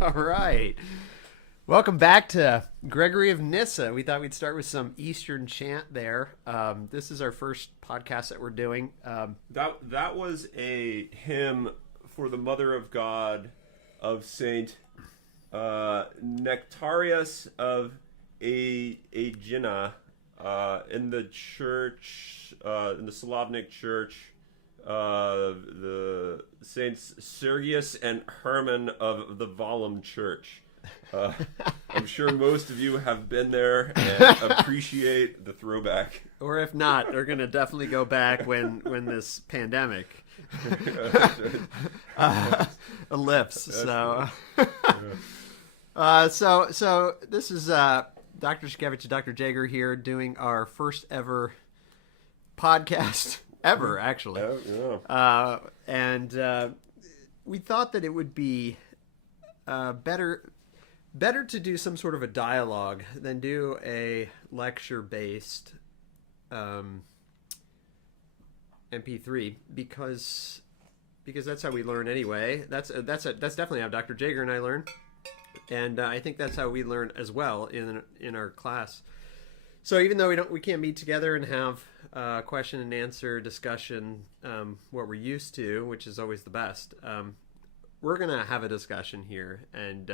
All right. Welcome back to Gregory of Nyssa. We thought we'd start with some Eastern chant there. This is our first podcast that we're doing. That was a hymn for the Mother of God of Saint Nectarius of Aegina in the church, in the Slavonic church, the Saints Sergius and Herman of the Valum Church. I'm sure most of you have been there and appreciate the throwback. Or if not, they're going to definitely go back when this pandemic lifts. So this is Dr. Sienkiewicz and Dr. Jaeger here doing our first ever podcast ever, actually. And we thought that it would be better to do some sort of a dialogue than do a lecture-based MP3 because that's how we learn anyway. That's definitely how Dr. Jaeger and I learn, and I think that's how we learn as well in our class. So even though we can't meet together and have question and answer discussion, what we're used to, which is always the best, we're gonna have a discussion here. And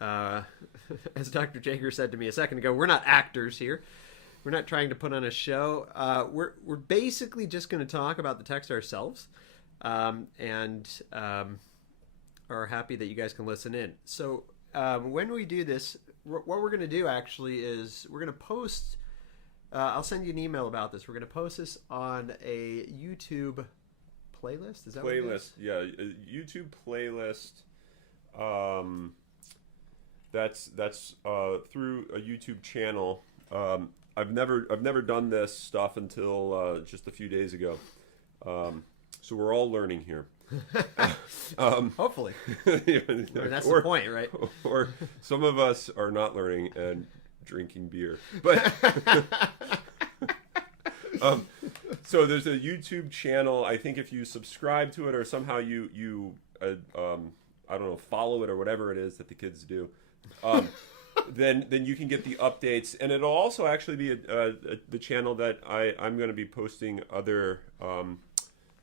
as Dr. Jaeger said to me a second ago, we're not actors here. We're not trying to put on a show. We're basically just going to talk about the text ourselves, and are happy that you guys can listen in. So when we do this, what we're going to do actually is we're going to post. I'll send you an email about this. We're going to post this on a YouTube playlist. Is that what it is? Yeah, a YouTube playlist. That's through a YouTube channel. I've never done this stuff until just a few days ago. So we're all learning here. Hopefully. That's the point, right? Or some of us are not learning and drinking beer. But so there's a YouTube channel. I think if you subscribe to it or somehow you I don't know, follow it or whatever it is that the kids do. Then you can get the updates, and it'll also actually be the channel that I'm going to be posting other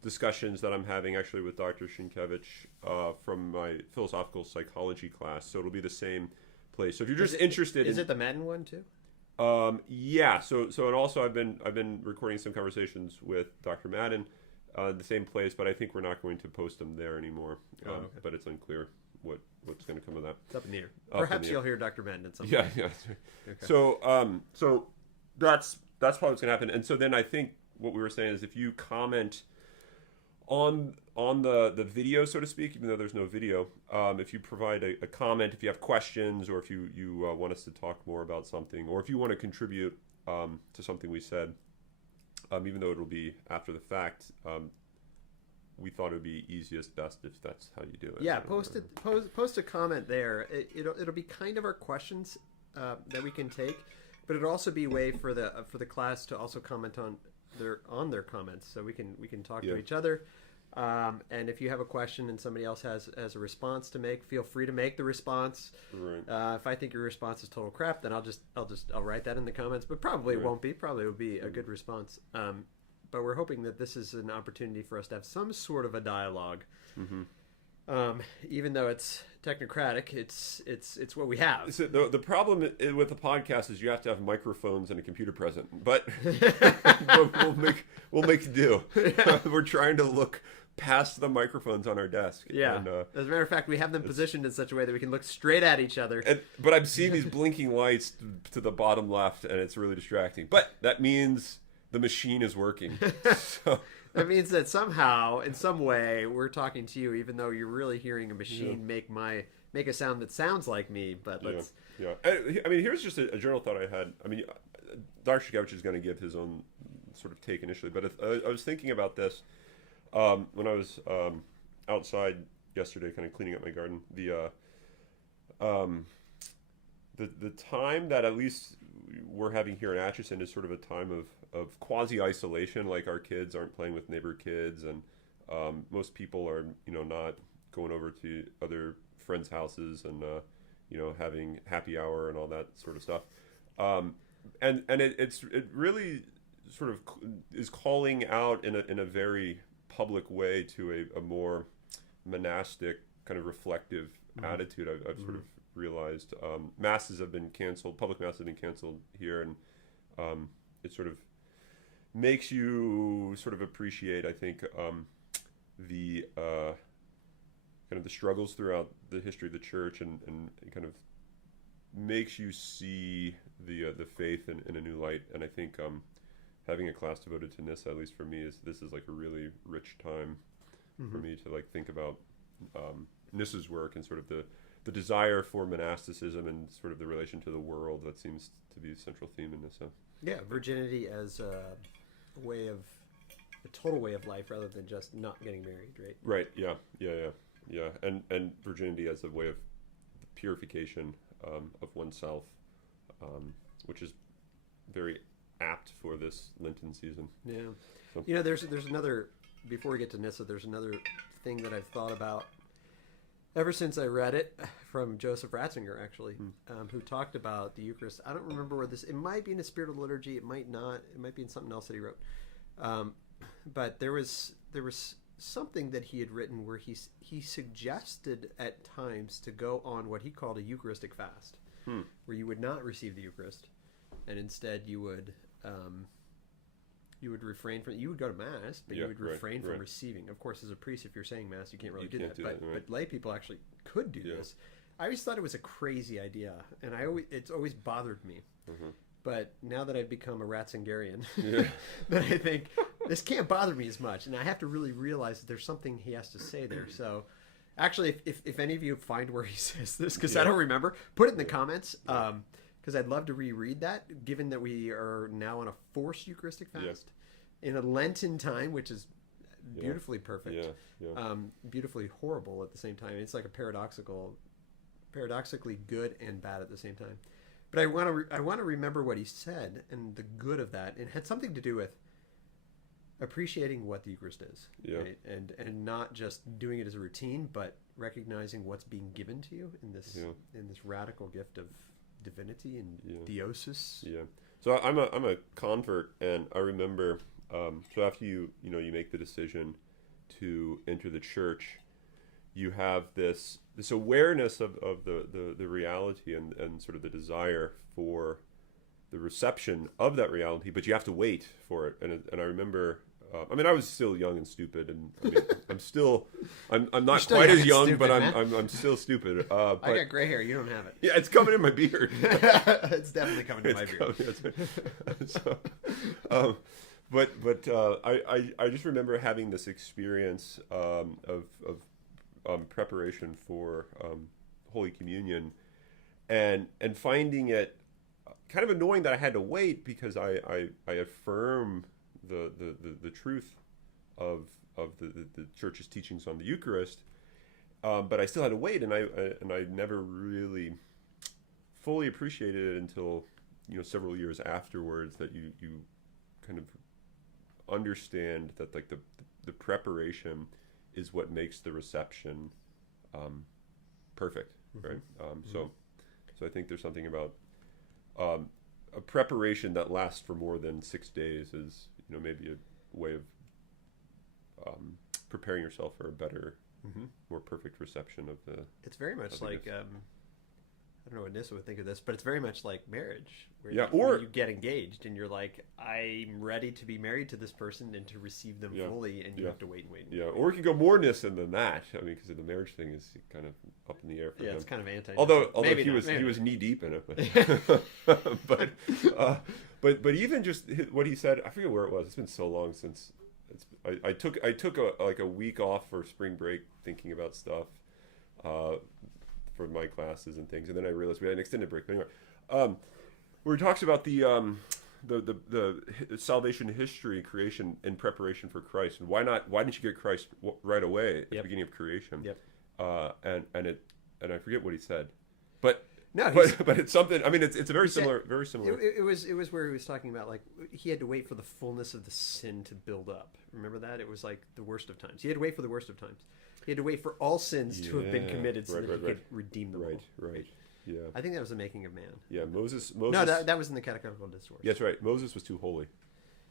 discussions that I'm having actually with Dr. Sienkiewicz from my philosophical psychology class. So it'll be the same place. So if you're just interested, is it the Madden one too? Yeah. So and also I've been recording some conversations with Dr. Madden, the same place, but I think we're not going to post them there anymore. Okay. But it's unclear what's going to come of that. It's up in the air. Perhaps you'll hear Dr. Madden at some point. Yeah. Okay. So that's probably what's going to happen. And so then I think what we were saying is if you comment on the video, so to speak, even though there's no video, if you provide a comment, if you have questions, or if you want us to talk more about something, or if you want to contribute to something we said, even though it'll be after the fact, we thought it would be best if that's how you do it. Yeah, post a comment there. It'll be kind of our questions that we can take, but it'll also be a way for the class to also comment on their comments, so we can talk to each other. And if you have a question and somebody else has a response to make, feel free to make the response. Right. If I think your response is total crap, then I'll write that in the comments. But probably it won't be. Probably it will be a good response. But we're hoping that this is an opportunity for us to have some sort of a dialogue. Mm-hmm. Even though it's technocratic, it's what we have. So the problem with the podcast is you have to have microphones and a computer present, but we'll make do. Yeah. We're trying to look past the microphones on our desk. Yeah. And, as a matter of fact, we have them positioned in such a way that we can look straight at each other. But I'm seeing these blinking lights to the bottom left, and it's really distracting. But that means the machine is working. So. That means that somehow, in some way, we're talking to you, even though you're really hearing a machine make a sound that sounds like me. But let's. Yeah. I mean, here's just a general thought I had. I mean, Dr. Sienkiewicz is going to give his own sort of take initially, but I was thinking about this when I was outside yesterday, kind of cleaning up my garden. The time that at least we're having here in Atchison is sort of a time of quasi-isolation, like our kids aren't playing with neighbor kids, and most people are, not going over to other friends' houses and having happy hour and all that sort of stuff. And it really sort of is calling out in a very public way to a more monastic kind of reflective attitude. I've sort of realized masses have been canceled. Public masses have been canceled here, and it sort of makes you sort of appreciate, I think, the kind of the struggles throughout the history of the church, and kind of makes you see the faith in a new light. And I think having a class devoted to Nyssa, at least for me, this is like a really rich time for me to like think about Nyssa's work and sort of the desire for monasticism and sort of the relation to the world that seems to be a central theme in Nyssa. Yeah, virginity as a total way of life rather than just not getting married, right? Right. Yeah. And virginity as a way of purification of oneself, which is very apt for this Lenten season. Yeah. So. There's another, before we get to Nyssa, there's another thing that I've thought about ever since I read it from Joseph Ratzinger, actually, who talked about the Eucharist. I don't remember where it might be in the Spirit of Liturgy, it might not, it might be in something else that he wrote. But there was something that he had written where he suggested at times to go on what he called a Eucharistic fast, where you would not receive the Eucharist, and instead you would refrain from. You would go to Mass, but you would refrain from receiving. Of course, as a priest, if you're saying Mass, you can't really do that. But lay people actually could do this. I always thought it was a crazy idea, and it's always bothered me. But now that I've become a Ratzingerian, then I think this can't bother me as much, and I have to really realize that there's something he has to say there. So, actually, if any of you find where he says this, because I don't remember, put it in the comments, because I'd love to reread that, given that we are now on a forced Eucharistic fast in a Lenten time, which is beautifully perfect, beautifully horrible at the same time. It's like a paradoxically good and bad at the same time. But I want to remember what he said and the good of that. It had something to do with appreciating what the Eucharist is, right? And not just doing it as a routine, but recognizing what's being given to you in this radical gift of divinity and theosis. Yeah. So I'm a convert, and I remember so after you make the decision to enter the church, you have this awareness of the reality and sort of the desire for the reception of that reality, but you have to wait for it. And I remember, I was still young and stupid, and I'm not quite as young, stupid, but I'm still stupid. But, I got gray hair. You don't have it. Yeah, it's coming in my beard. It's definitely coming in my beard. But I just remember having this experience of preparation for Holy Communion, and finding it kind of annoying that I had to wait, because I affirm the truth of the Church's teachings on the Eucharist, but I still had to wait, and I never really fully appreciated it until several years afterwards, that you kind of understand that like the preparation is what makes the reception perfect, right? So I think there's something about a preparation that lasts for more than 6 days is maybe a way of preparing yourself for a better, more perfect reception of the. It's very much like I don't know what Nyssa would think of this, but it's very much like marriage, where you get engaged and you're like, I'm ready to be married to this person and to receive them fully, and you have to wait and wait. Yeah, or we could go more Nyssa than that. Because the marriage thing is kind of up in the air for him. It's kind of anti. Although he was knee deep in it, but even just what he said, I forget where it was. It's been so long since I took a week off for spring break thinking about stuff. For my classes and things, and then I realized we had an extended break. But anyway, where he talks about the salvation history, creation in preparation for Christ, and why didn't you get Christ right away at the beginning of creation? And I forget what he said, but No, but it's something. I mean, it's a very similar. It was where he was talking about like he had to wait for the fullness of the sin to build up. Remember that? It was like the worst of times. He had to wait for the worst of times. He had to wait for all sins to have been committed so that he could redeem them all. Right. Yeah. I think that was the making of man. Yeah, Moses. No, that was in the Catechetical Discourse. Yeah, that's right. Moses was too holy.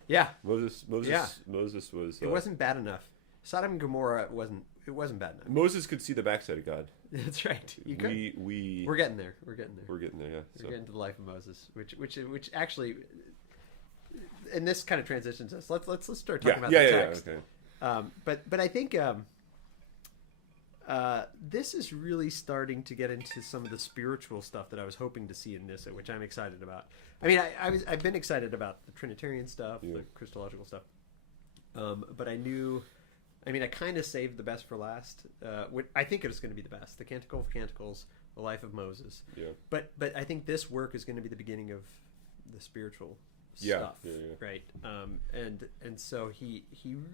Yeah. Moses was. It wasn't bad enough. Sodom and Gomorrah It wasn't bad enough. Moses could see the backside of God. That's right. You could. We're getting there. We're getting there. Yeah. We're getting to the life of Moses, which actually, and this kind of transitions us. Let's start talking about the text. Yeah, okay. But I think this is really starting to get into some of the spiritual stuff that I was hoping to see in Nyssa, which I'm excited about. I mean, I've been excited about the Trinitarian stuff, the Christological stuff, but I knew. I mean, I kind of saved the best for last. I think it was going to be the best. The Canticle of Canticles, the life of Moses. Yeah. But I think this work is going to be the beginning of the spiritual stuff, right? And so he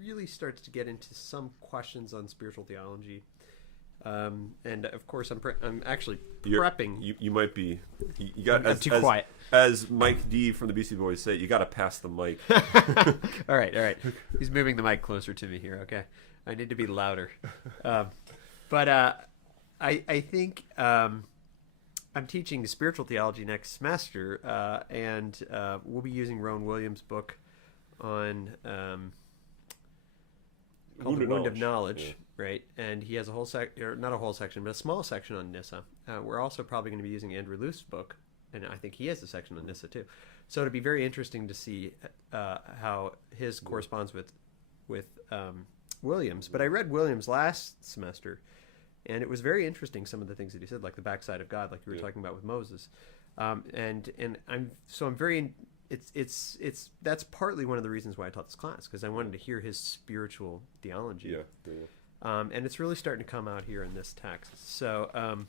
really starts to get into some questions on spiritual theology. And of course, I'm actually prepping. You might be. You got I'm too quiet. As Mike D from the Beastie Boys say, you got to pass the mic. All right. He's moving the mic closer to me here. Okay, I need to be louder. But I think I'm teaching spiritual theology next semester, and we'll be using Rowan Williams' book on called The Wound of Knowledge. Right, and he has a whole not a whole section, but a small section on Nyssa. We're also probably going to be using Andrew Luce's book, and I think he has a section on Nyssa too. So it'll be very interesting to see how his corresponds with Williams. But I read Williams last semester, and it was very interesting. Some of the things that he said, like the backside of God, like you were talking about with Moses, and I'm very. It's that's partly one of the reasons why I taught this class, because I wanted to hear his spiritual theology. And it's really starting to come out here in this text. So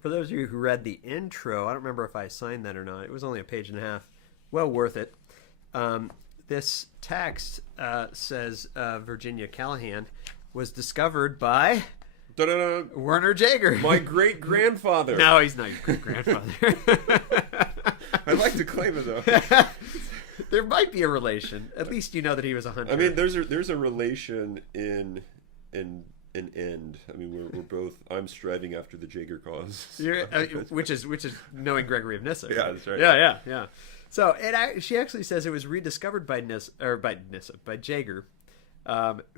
for those of you who read the intro, I don't remember if I assigned that or not. It was only a page and a half. Well worth it. This text says Virginia Callahan was discovered by Werner Jaeger. My great-grandfather. No, he's not your great-grandfather. I'd like to claim it, though. There might be a relation. At least you know that he was a hunter. I mean, there's a relation in end. I mean, we're both. I'm striving after the Jaeger cause, which is knowing Gregory of Nyssa. Right? Yeah, that's right. Yeah. So she actually says it was rediscovered by Jaeger,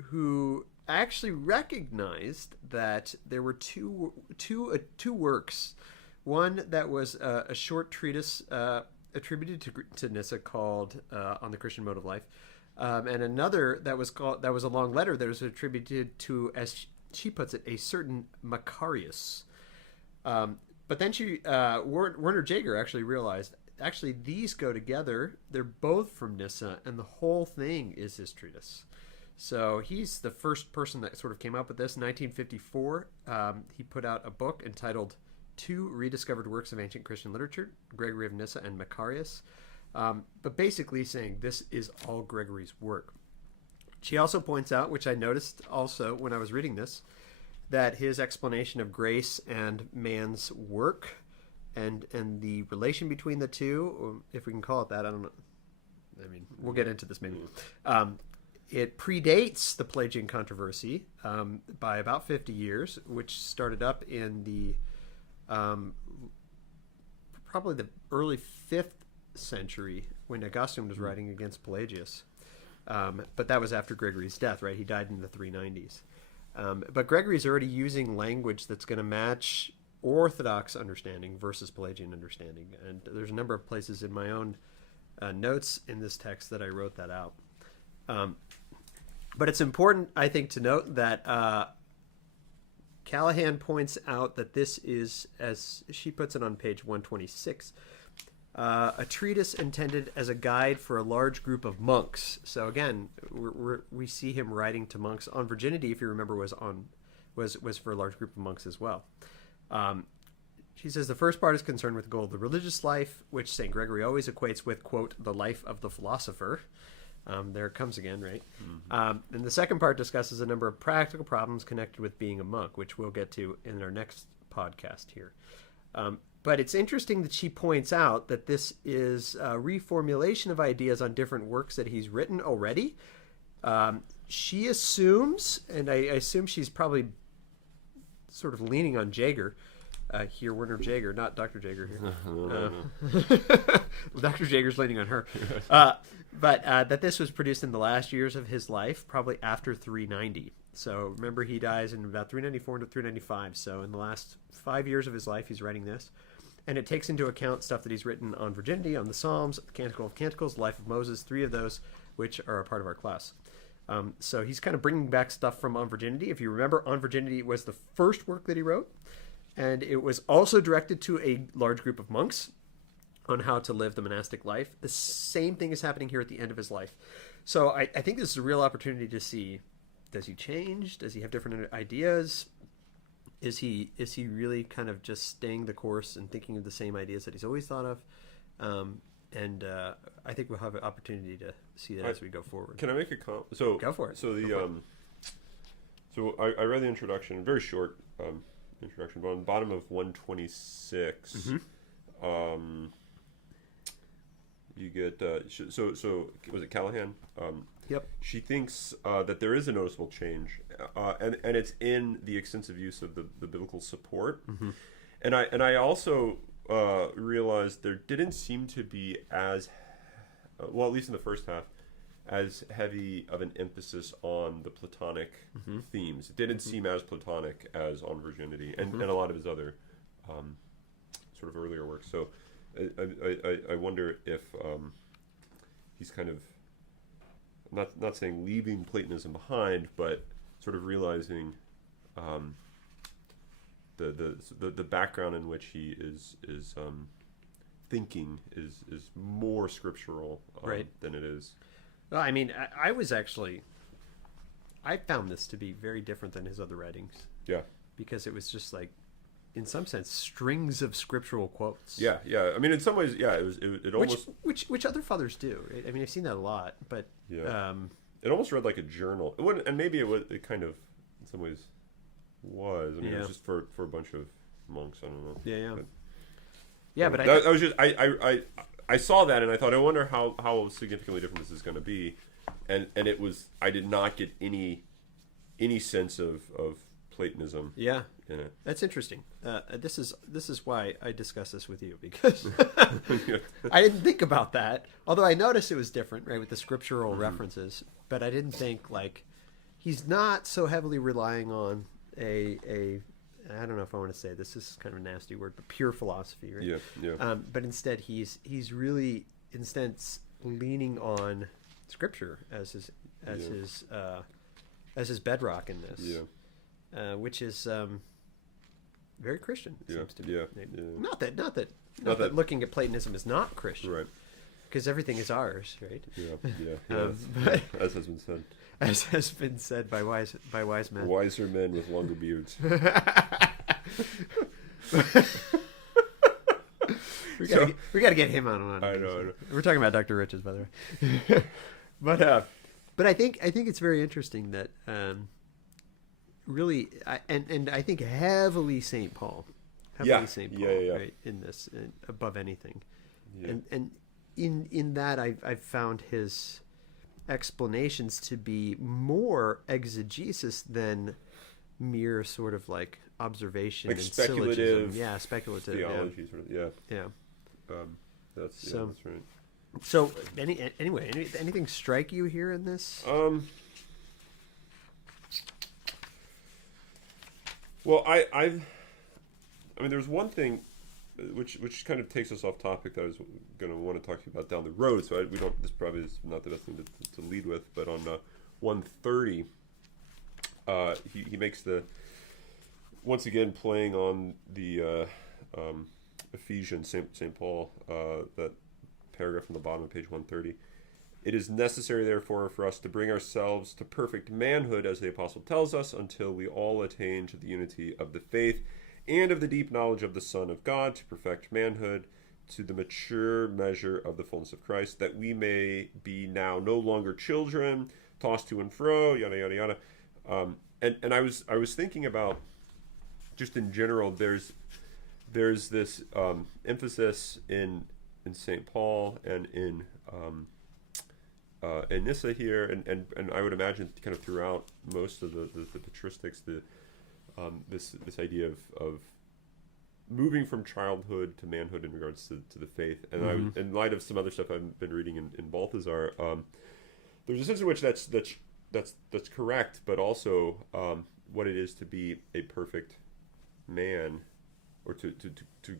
who actually recognized that there were two works. One that was a short treatise attributed to Nyssa called "On the Christian Mode of Life." And another that was a long letter that was attributed to, as she puts it, a certain Macarius. But then Werner Jaeger actually realized, these go together. They're both from Nyssa, and the whole thing is his treatise. So he's the first person that sort of came up with this. In 1954, he put out a book entitled Two Rediscovered Works of Ancient Christian Literature, Gregory of Nyssa and Macarius. But basically saying this is all Gregory's work. She also points out, which I noticed also when I was reading this, that his explanation of grace and man's work and the relation between the two, if we can call it that, I don't know. I mean, we'll get into this maybe. It predates the Pelagian controversy by about 50 years, which started up in the probably the early 5th century when Augustine was writing against Pelagius. But that was after Gregory's death, right? He died in the 390s. But Gregory's already using language that's going to match Orthodox understanding versus Pelagian understanding. And there's a number of places in my own notes in this text that I wrote that out. But it's important, I think, to note that Callahan points out that this is, as she puts it on page 126, a treatise intended as a guide for a large group of monks. So again, we see him writing to monks. On Virginity, if you remember, was for a large group of monks as well. She says the first part is concerned with the goal of the religious life, which St. Gregory always equates with, quote, the life of the philosopher. There it comes again, right? Mm-hmm. And the second part discusses a number of practical problems connected with being a monk, which we'll get to in our next podcast here. But it's interesting that she points out that this is a reformulation of ideas on different works that he's written already. She assumes, and I assume she's probably sort of leaning on Jaeger here, Werner Jaeger, not Dr. Jaeger here. Dr. Jaeger's leaning on her. But that this was produced in the last years of his life, probably after 390. So remember, he dies in about 394 to 395. So in the last 5 years of his life, he's writing this. And it takes into account stuff that he's written on virginity, on the Psalms, the Canticle of Canticles, the Life of Moses, 3 of those, which are a part of our class. So he's kind of bringing back stuff from On Virginity. If you remember, On Virginity was the first work that he wrote. And it was also directed to a large group of monks on how to live the monastic life. The same thing is happening here at the end of his life. So I think this is a real opportunity to see, does he change? Does he have different ideas? Is he really kind of just staying the course and thinking of the same ideas that he's always thought of? I think we'll have an opportunity to see that as we go forward. Can I make a comment? So go for it. So I read the introduction, very short introduction, but on the bottom of 126, you get so was it Callahan? Yep. She thinks that there is a noticeable change, and it's in the extensive use of the biblical support, and I also realized there didn't seem to be as well, at least in the first half, as heavy of an emphasis on the Platonic themes. It didn't seem as Platonic as On Virginity and a lot of his other sort of earlier works. So I wonder if he's kind of not saying leaving Platonism behind, but sort of realizing the background in which he is thinking is more scriptural than it is. Well, I mean, I found this to be very different than his other writings. Yeah. Because it was just like, in some sense, strings of scriptural quotes. Yeah. I mean, in some ways, yeah, it almost... Which other fathers do. I mean, I've seen that a lot, but... Yeah. It almost read like a journal. It wouldn't, and maybe it kind of, in some ways, was. I mean, it was just for a bunch of monks. I don't know. Yeah. But that was just... I saw that and I thought, I wonder how significantly different this is going to be, and it was. I did not get any sense of Platonism. Yeah, in it. That's interesting. This is why I discuss this with you, because I didn't think about that. Although I noticed it was different, right, with the scriptural references, but I didn't think like he's not so heavily relying on a I don't know if I want to say this is kind of a nasty word, but pure philosophy, right? Yeah. But instead, he's really instead leaning on Scripture as his bedrock in this. Yeah. Which is very Christian. It seems to be. Yeah. Not that looking at Platonism is not Christian, right? Because everything is ours, right? Yeah. But, as has been said. As has been said by wise men. Wiser men with longer beards. we got to get him on one. I know. We're talking about Dr. Riches, by the way. But I think it's very interesting that really, and I think heavily St. Paul. St. Paul, right, in this, above anything. Yeah. And in that I've found his explanations to be more exegesis than mere sort of like observation, like and speculative, syllogism. Speculative theology, sort of, that's right. So anyway, anything strike you here in this? Well, I mean, there's one thing which kind of takes us off topic that I was going to want to talk to you about down the road. So this probably is not the best thing to lead with. But on 130, he makes once again playing on the Ephesians, St. Paul, that paragraph on the bottom of page 130. It is necessary, therefore, for us to bring ourselves to perfect manhood, as the apostle tells us, until we all attain to the unity of the faith and of the deep knowledge of the Son of God, to perfect manhood, to the mature measure of the fullness of Christ, that we may be now no longer children, tossed to and fro, yada yada yada. And I was thinking about, just in general, there's there's this emphasis in St. Paul and in Nyssa here, and I would imagine kind of throughout most of the patristics, this idea of moving from childhood to manhood in regards to the faith. And in light of some other stuff I've been reading in Balthazar, there's a sense in which that's correct, but also what it is to be a perfect man, or to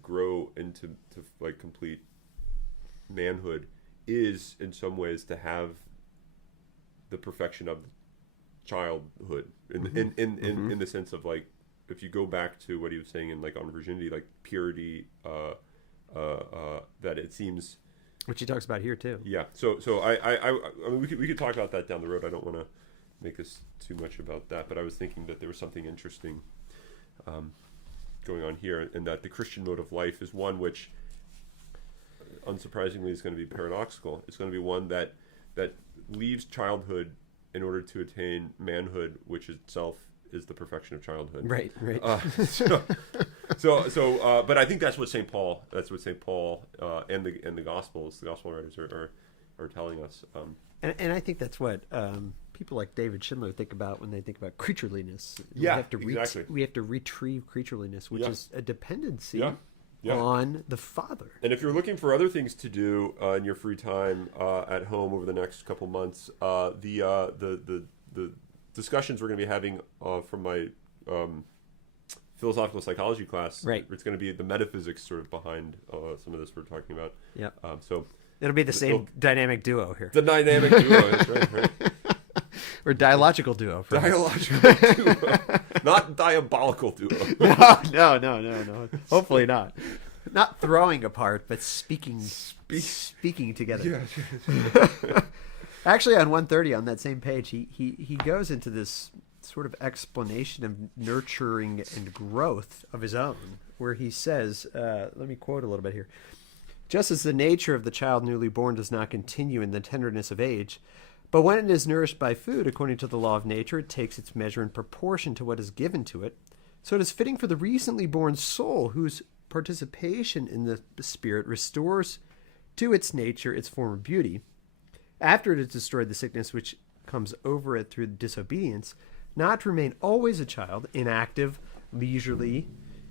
grow into like complete manhood, is in some ways to have the perfection of childhood in the sense of, like, if you go back to what he was saying in like on virginity, like purity, that it seems, which he talks about here too. Yeah. So I mean, we could talk about that down the road. I don't want to make us too much about that, but I was thinking that there was something interesting going on here, and that the Christian mode of life is one which, unsurprisingly, is going to be paradoxical. It's going to be one that leaves childhood in order to attain manhood, which itself is the perfection of childhood. Right. But I think that's what St. Paul and the gospel writers are telling us. And I think that's what people like David Schindler think about when they think about creatureliness. Exactly. We have to retrieve creatureliness, which is a dependency Yeah. on the Father. And if you're looking for other things to do in your free time at home over the next couple months, the discussions we're going to be having from my philosophical psychology class, right? It's going to be the metaphysics sort of behind some of this we're talking about. Yep. So it'll be the same dynamic duo here. The dynamic duo, that's right. Or dialogical duo. Dialogical duo. Not diabolical duo. No. Hopefully not. Not throwing apart, but speaking together. Yeah. Actually, on 130, on that same page, he goes into this sort of explanation of nurturing and growth of his own, where he says, let me quote a little bit here. Just as the nature of the child newly born does not continue in the tenderness of age, but when it is nourished by food, according to the law of nature, it takes its measure in proportion to what is given to it. So it is fitting for the recently born soul, whose participation in the Spirit restores to its nature its former beauty, after it has destroyed the sickness which comes over it through disobedience, not to remain always a child, inactive, leisurely,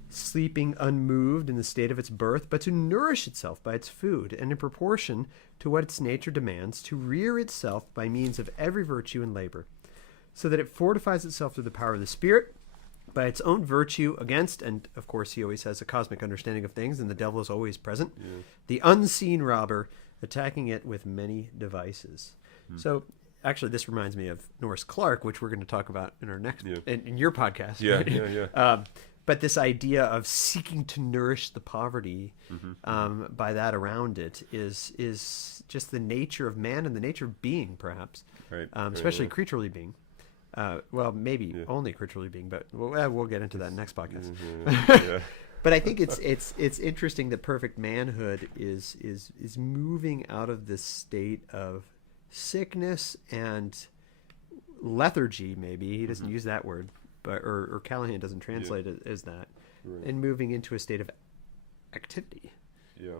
sleeping unmoved in the state of its birth, but to nourish itself by its food, and in proportion to what its nature demands, to rear itself by means of every virtue and labor, so that it fortifies itself through the power of the Spirit, by its own virtue against, and of course he always has a cosmic understanding of things, and the devil is always present, the unseen robber, attacking it with many devices. So actually this reminds me of Norris Clark, which we're going to talk about in our next, in your podcast. Yeah. But this idea of seeking to nourish the poverty by that around it is just the nature of man and the nature of being, perhaps, especially creaturely being. Well, maybe only creaturely being, but we'll get into that next podcast. But I think it's interesting that perfect manhood is moving out of this state of sickness and lethargy. Maybe he doesn't use that word. Or Callahan doesn't translate it as that, and moving into a state of activity,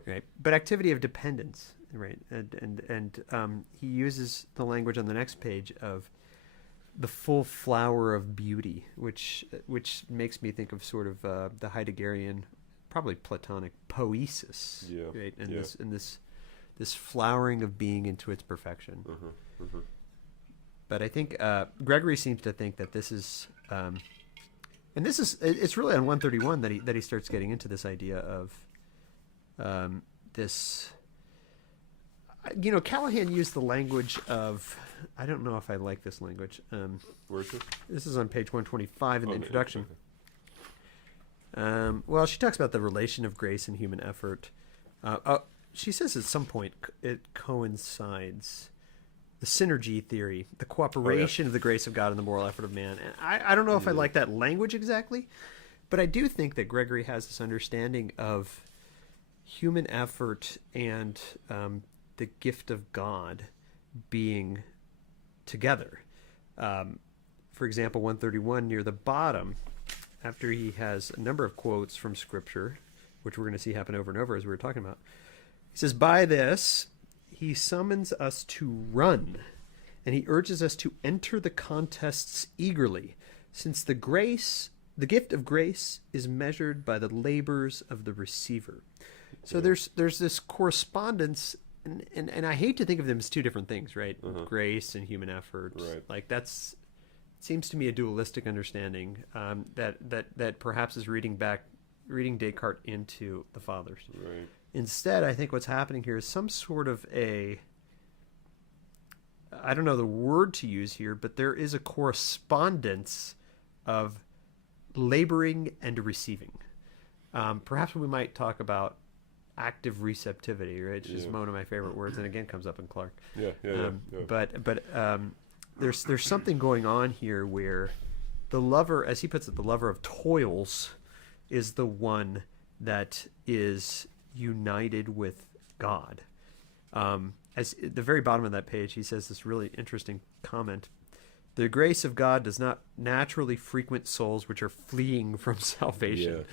right? But activity of dependence, right? And he uses the language on the next page of the full flower of beauty, which makes me think of sort of the Heideggerian, probably Platonic poiesis, right? And this flowering of being into its perfection. But I think Gregory seems to think that this is, and it's really on 131 that he starts getting into this idea of this. Callahan used the language of, I don't know if I like this language. Where is this? This is on page 125 in the introduction. Okay. Well, she talks about the relation of grace and human effort. She says at some point it coincides. The synergy theory, the cooperation of the grace of God and the moral effort of man. And I don't know if I like that language exactly, but I do think that Gregory has this understanding of human effort and the gift of God being together. For example, 131 near the bottom, after he has a number of quotes from Scripture, which we're going to see happen over and over as we were talking about. He says, by this, he summons us to run, and he urges us to enter the contests eagerly, since the gift of grace is measured by the labors of the receiver. So there's this correspondence, and I hate to think of them as two different things, right? Grace and human effort. Right. Like that's seems to me a dualistic understanding that perhaps is reading Descartes into the fathers. Right. Instead, I think what's happening here is some sort of I don't know the word to use here, but there is a correspondence of laboring and receiving. Perhaps we might talk about active receptivity, right? It's just one of my favorite words, and again comes up in Clark. But there's something going on here where the lover, as he puts it, the lover of toils is the one that is united with God. As at the very bottom of that page, he says this really interesting comment. The grace of God does not naturally frequent souls which are fleeing from salvation.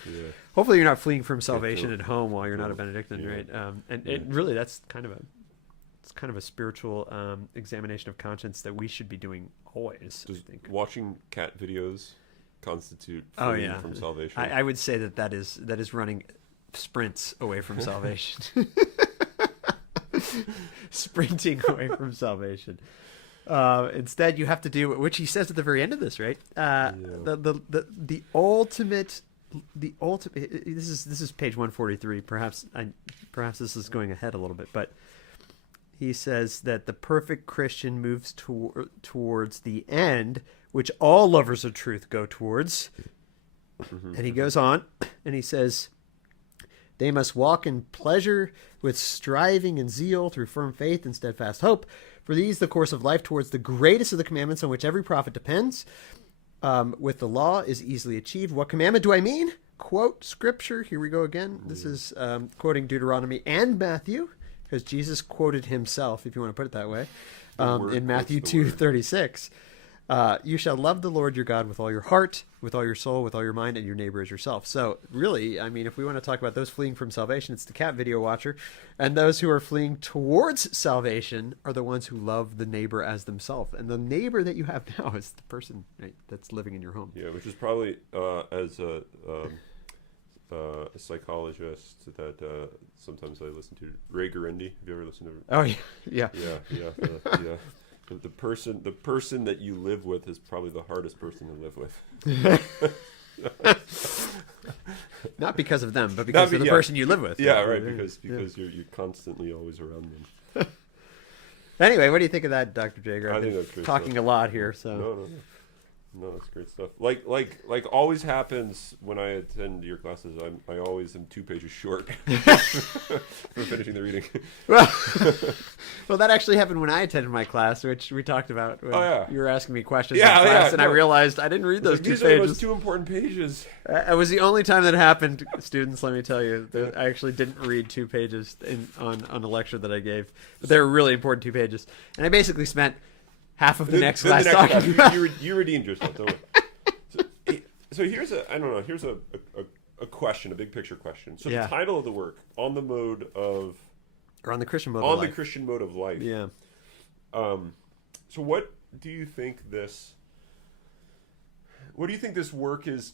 Hopefully you're not fleeing from salvation at home while you're not a Benedictine, right? And really that's kind of a spiritual examination of conscience that we should be doing always. Does I think watching cat videos constitute fleeing from salvation? I would say that is running sprints away from salvation. Sprinting away from salvation. Instead, you have to do, which he says at the very end of this, right? The ultimate. This is page 143. Perhaps this is going ahead a little bit, but he says that the perfect Christian moves towards the end, which all lovers of truth go towards. And he goes on, and he says, they must walk in pleasure with striving and zeal through firm faith and steadfast hope. For these, the course of life towards the greatest of the commandments on which every prophet depends, with the law is easily achieved. What commandment do I mean? Quote Scripture. Here we go again. This is quoting Deuteronomy and Matthew, because Jesus quoted himself, if you want to put it that way, in Matthew 2:36. You shall love the Lord your God with all your heart, with all your soul, with all your mind, and your neighbor as yourself. So really, I mean, if we want to talk about those fleeing from salvation, it's the cat video watcher. And those who are fleeing towards salvation are the ones who love the neighbor as themselves. And the neighbor that you have now is the person, right, that's living in your home. Yeah, which is probably, as a psychologist that sometimes I listen to, Ray Guarendi. Have you ever listened to? Oh, yeah. Yeah. The person that you live with is probably the hardest person to live with. Not because of them, but because of the person you live with. Yeah, right. Because you're constantly always around them. Anyway, what do you think of that, Dr. Jaeger? I think that's great talking stuff. A lot here. So No, that's great stuff. Like always happens when I attend your classes. I always am 2 pages short for finishing the reading. Well, that actually happened when I attended my class, which we talked about when you were asking me questions in class, and I realized I didn't read those 2 pages. These are those 2 important pages. It was the only time that happened, students. Let me tell you, I actually didn't read 2 pages on a lecture that I gave, but they were really important 2 pages, and I basically spent half of the next class talking about. You redeemed yourself. Don't worry. So here's a question, a big picture question. So the title of the work, on the mode of, or on the Christian mode, on the Christian mode of life. Yeah. So what do you think this? What do you think this work is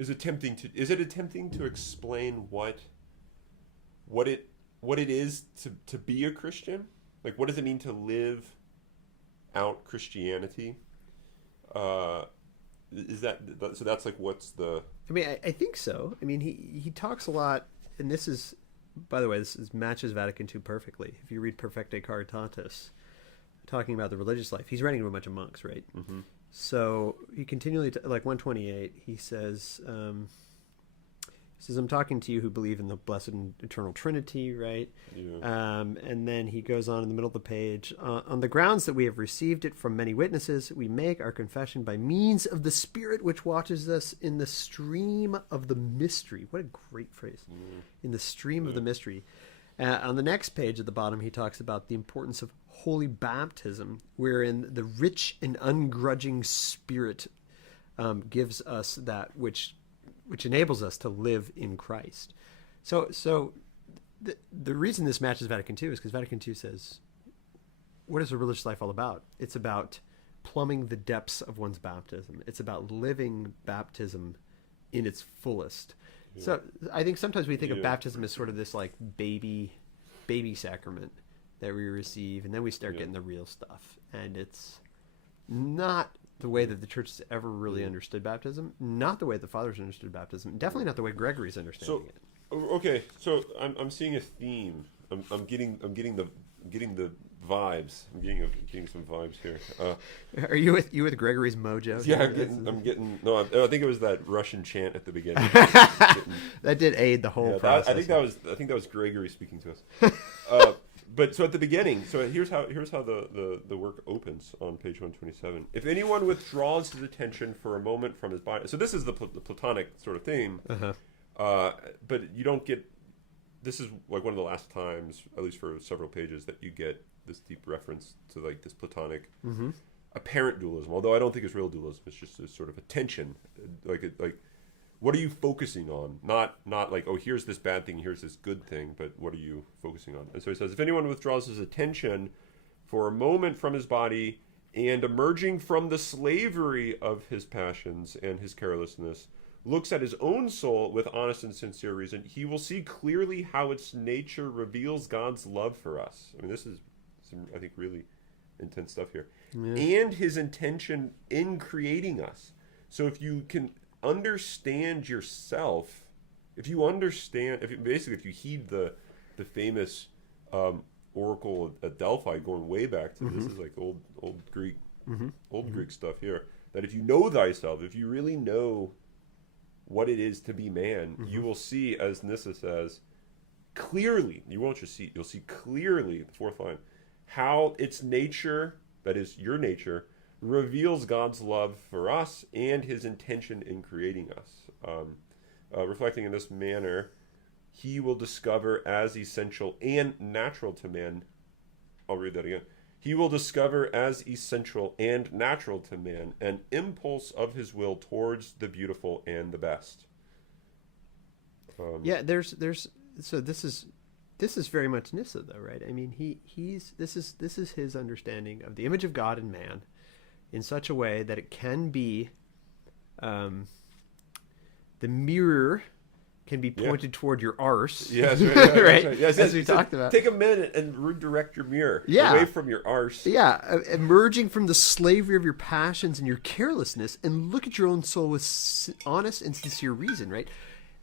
attempting to? Is it attempting to explain what it is to be a Christian? Like, what does it mean to live out Christianity? Is that so? That's like, what's the? I mean, I think so. I mean, he talks a lot, and this is, by the way, matches Vatican II perfectly. If you read Perfecte Caritatis, talking about the religious life, he's writing to a bunch of monks, right? Mm-hmm. So he continually, like 128, he says, I'm talking to you who believe in the blessed and eternal Trinity, right? Yeah. And then he goes on in the middle of the page, on the grounds that we have received it from many witnesses, we make our confession by means of the Spirit which watches us in the stream of the mystery. What a great phrase. In the stream of the mystery. On the next page at the bottom, he talks about the importance of holy baptism, wherein the rich and ungrudging Spirit gives us that which enables us to live in Christ. So the reason this matches Vatican II is because Vatican II says, what is a religious life all about? It's about plumbing the depths of one's baptism. It's about living baptism in its fullest. Yeah. So I think sometimes we think of baptism as sort of this like baby sacrament that we receive, and then we start getting the real stuff. And it's not the way that the church has ever really understood baptism, not the way the fathers understood baptism, definitely not the way Gregory's understanding it. Okay, so I'm seeing a theme. I'm getting the vibes. I'm getting some vibes here. Are you with Gregory's mojo? Yeah, I'm getting. No, I think it was that Russian chant at the beginning. That did aid the whole process. I think that was Gregory speaking to us. But so at the beginning, so here's how the work opens on page 127. If anyone withdraws his attention for a moment from his body, so this is the Platonic sort of theme. But you don't get. This is like one of the last times, at least for several pages, that you get this deep reference to like this Platonic apparent dualism. Although I don't think it's real dualism. It's just this sort of attention, like what are you focusing on? Not like, oh, here's this bad thing, here's this good thing, but what are you focusing on? And so he says, if anyone withdraws his attention for a moment from his body and emerging from the slavery of his passions and his carelessness, looks at his own soul with honest and sincere reason, he will see clearly how its nature reveals God's love for us. I mean, this is some, I think, really intense stuff here. Yeah. And his intention in creating us. So if you can understand yourself, if you heed the famous oracle at Delphi, going way back to this is like old Greek Greek stuff here, that if you know thyself, if you really know what it is to be man, you will see, as Nyssa says, clearly, you'll see clearly, the fourth line, how its nature, that is your nature, reveals God's love for us and his intention in creating us. Reflecting in this manner, he will discover as essential and natural to man, I'll read that again, he will discover as essential and natural to man an impulse of his will towards the beautiful and the best. So this is very much Nyssa, though, right? I mean, this is his understanding of the image of God in man in such a way that it can be the mirror can be pointed toward your arse. Yes, right. Right? Yes, as we talked about. Take a minute and redirect your mirror away from your arse. Yeah, emerging from the slavery of your passions and your carelessness, and look at your own soul with honest and sincere reason, right?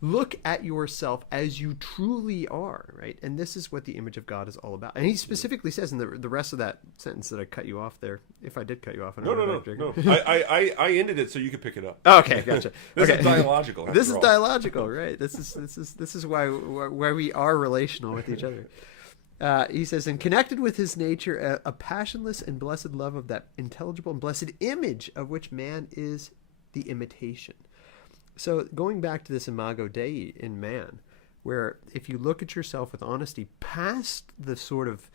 Look at yourself as you truly are, right? And this is what the image of God is all about. And he specifically says in the rest of that sentence that I cut you off there, if I did cut you off. No. I ended it so you could pick it up. Okay, gotcha. This is dialogical. This is dialogical, right? This is why we are relational with each other. He says, and connected with his nature, a passionless and blessed love of that intelligible and blessed image of which man is the imitation. So going back to this imago Dei in man, where if you look at yourself with honesty, past the sort of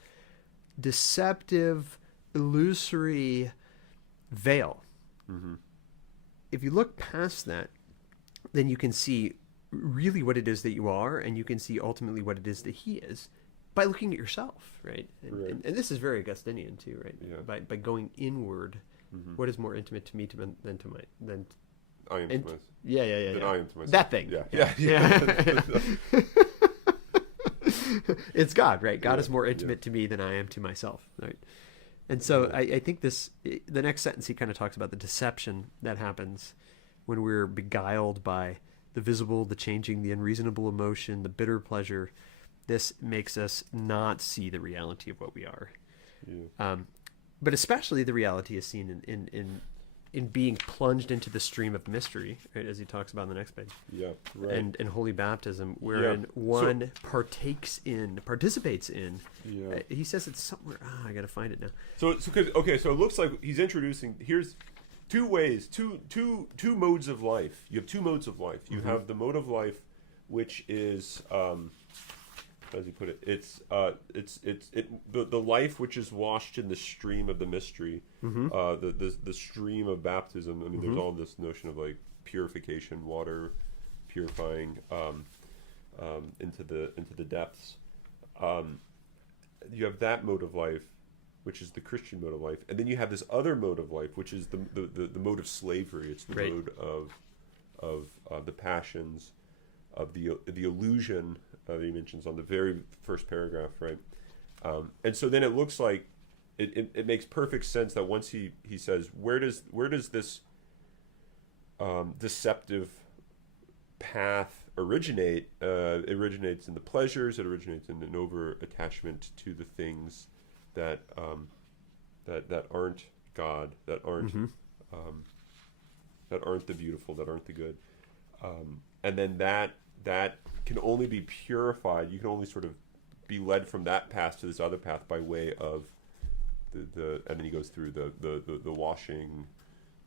deceptive, illusory veil, if you look past that, then you can see really what it is that you are, and you can see ultimately what it is that he is by looking at yourself, right? And this is very Augustinian too, right? Yeah. By going inward, what is more intimate to me than I am to myself. Yeah. I am to myself. That thing. Yeah. It's God, right? God is more intimate to me than I am to myself, right? And so I think the next sentence he kind of talks about the deception that happens when we're beguiled by the visible, the changing, the unreasonable emotion, the bitter pleasure. This makes us not see the reality of what we are. Yeah. But especially the reality is seen in being plunged into the stream of mystery, right, as he talks about in the next page. Yeah, right. And holy baptism, wherein one participates in. Yeah. He says it's somewhere. I got to find it now. So it looks like he's introducing. Here's two ways, two modes of life. You have two modes of life. You have the mode of life, which is. How does he put it? It's the life which is washed in the stream of the mystery, the stream of baptism. I mean, there's all this notion of like purification, water purifying, into the depths. You have that mode of life, which is the Christian mode of life, and then you have this other mode of life, which is the mode of slavery. It's the right. mode of the passions, of the illusion that he mentions on the very first paragraph, right? And so then it looks like it makes perfect sense that once he says, where does this deceptive path originate? It originates in the pleasures. It originates in an over attachment to the things that aren't God, that aren't the beautiful, that aren't the good, and then that can only be purified. You can only sort of be led from that path to this other path by way of the and then he goes through the washing,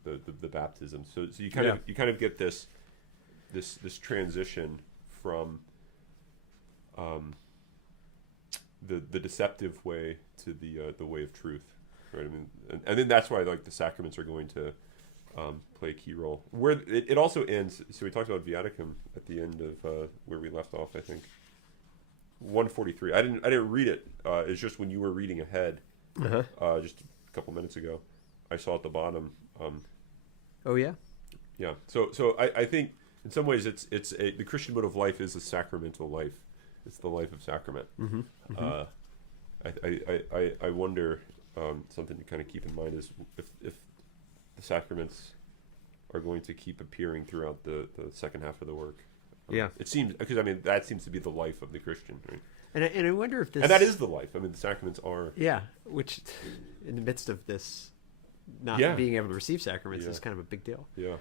the baptism. So you kind of get this transition from the deceptive way to the way of truth, right? I mean, and then that's why like the sacraments are going to play a key role. Where it also ends. So we talked about Viaticum at the end of where we left off. I think 143. I didn't read it. It's just when you were reading ahead, just a couple minutes ago, I saw at the bottom. Oh yeah. Yeah. So I think in some ways the Christian mode of life is a sacramental life. It's the life of sacrament. I wonder, something to kind of keep in mind is if the sacraments are going to keep appearing throughout the second half of the work. It seems, because I mean that seems to be the life of the Christian, right? And I wonder if this, and that is the life. I mean, the sacraments are which in the midst of this not being able to receive sacraments is kind of a big deal. Yeah.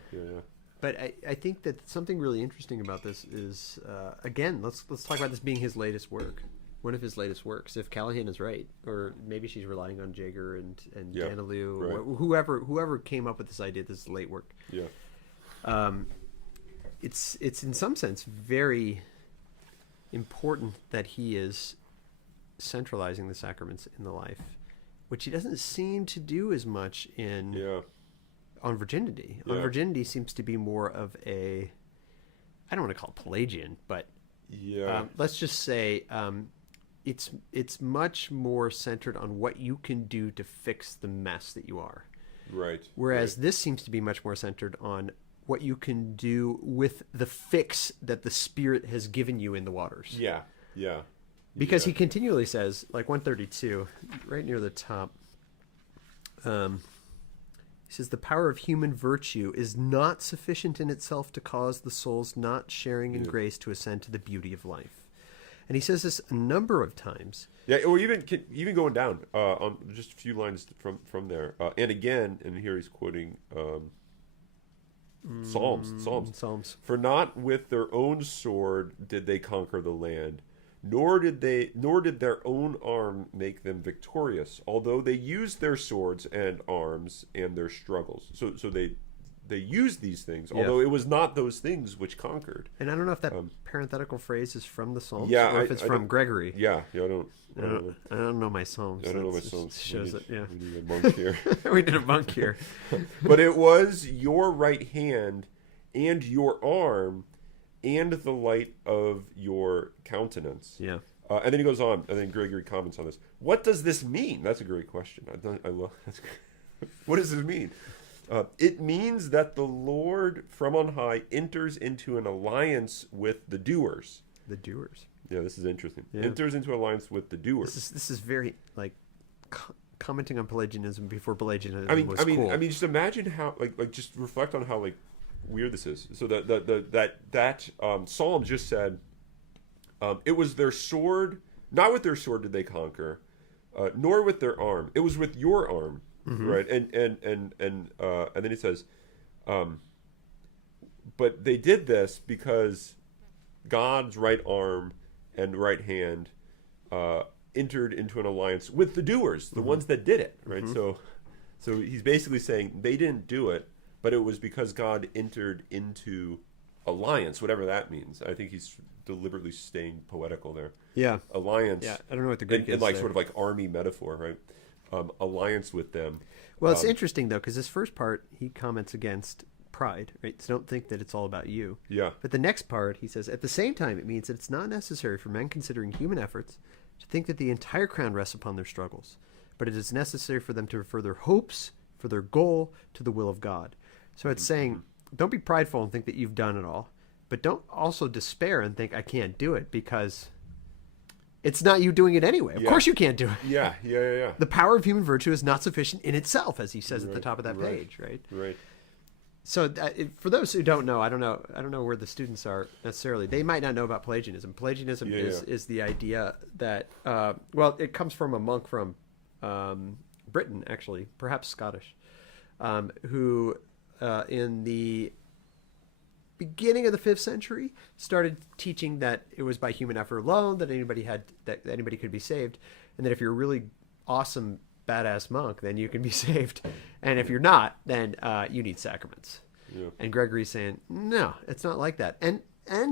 But I think that something really interesting about this is, again, let's talk about this being his latest work. One of his latest works, if Callahan is right, or maybe she's relying on Jaeger and Danilou, right. or whoever came up with this idea. This is late work. It's in some sense very important that he is centralizing the sacraments in the life, which he doesn't seem to do as much on virginity. On virginity seems to be more of a, I don't want to call it Pelagian, but let's just say it's much more centered on what you can do to fix the mess that you are. Right. Whereas this seems to be much more centered on what you can do with the fix that the Spirit has given you in the waters. Because he continually says, like 132, right near the top, he says, the power of human virtue is not sufficient in itself to cause the soul's not sharing in grace to ascend to the beauty of life. And he says this a number of times. Yeah, or even going down on just a few lines from there. And again, and here he's quoting Psalms. For not with their own sword did they conquer the land, nor did their own arm make them victorious, although they used their swords and arms and their struggles. So they used these things, although it was not those things which conquered. And I don't know if that parenthetical phrase is from the Psalms, or if it's from Gregory. I don't know my Psalms. I don't know my Psalms. Shows it. Yeah, we need a monk here. We need a monk here. But it was your right hand and your arm and the light of your countenance. Yeah. And then he goes on, and then Gregory comments on this. What does this mean? That's a great question. I love. What does this mean? It means that the Lord from on high enters into an alliance with the doers. The doers. Yeah, this is interesting. Yeah. Enters into alliance with the doers. This is very like commenting on Pelagianism before Pelagianism was cool. I mean, just imagine how like just reflect on how weird this is. So that Psalm just said, it was their sword. Not with their sword did they conquer, nor with their arm. It was with your arm. Right, and then it says, but they did this because God's right arm and right hand entered into an alliance with the doers, the ones that did it. Right, so he's basically saying they didn't do it, but it was because God entered into alliance, whatever that means. I think he's deliberately staying poetical there. Yeah, alliance. Yeah, I don't know what the Greek is. And sort of like army metaphor, right? Alliance with them. Well, it's interesting though, because this first part he comments against pride, right? So don't think that it's all about you. Yeah. But the next part, he says, at the same time, it means that it's not necessary for men considering human efforts to think that the entire crown rests upon their struggles, but it is necessary for them to refer their hopes for their goal to the will of God. So it's saying, don't be prideful and think that you've done it all, but don't also despair and think I can't do it, because it's not you doing it anyway. Of course you can't do it. Yeah. The power of human virtue is not sufficient in itself, as he says at the top of that page, right? Right. So for those who don't know, I don't know where the students are necessarily. They might not know about Pelagianism. Pelagianism is the idea that, it comes from a monk from Britain, actually, perhaps Scottish, who in the beginning of the 5th century started teaching that it was by human effort alone that anybody could be saved, and that if you're a really awesome badass monk, then you can be saved, and if you're not, then you need sacraments. And Gregory's saying, no, it's not like that, and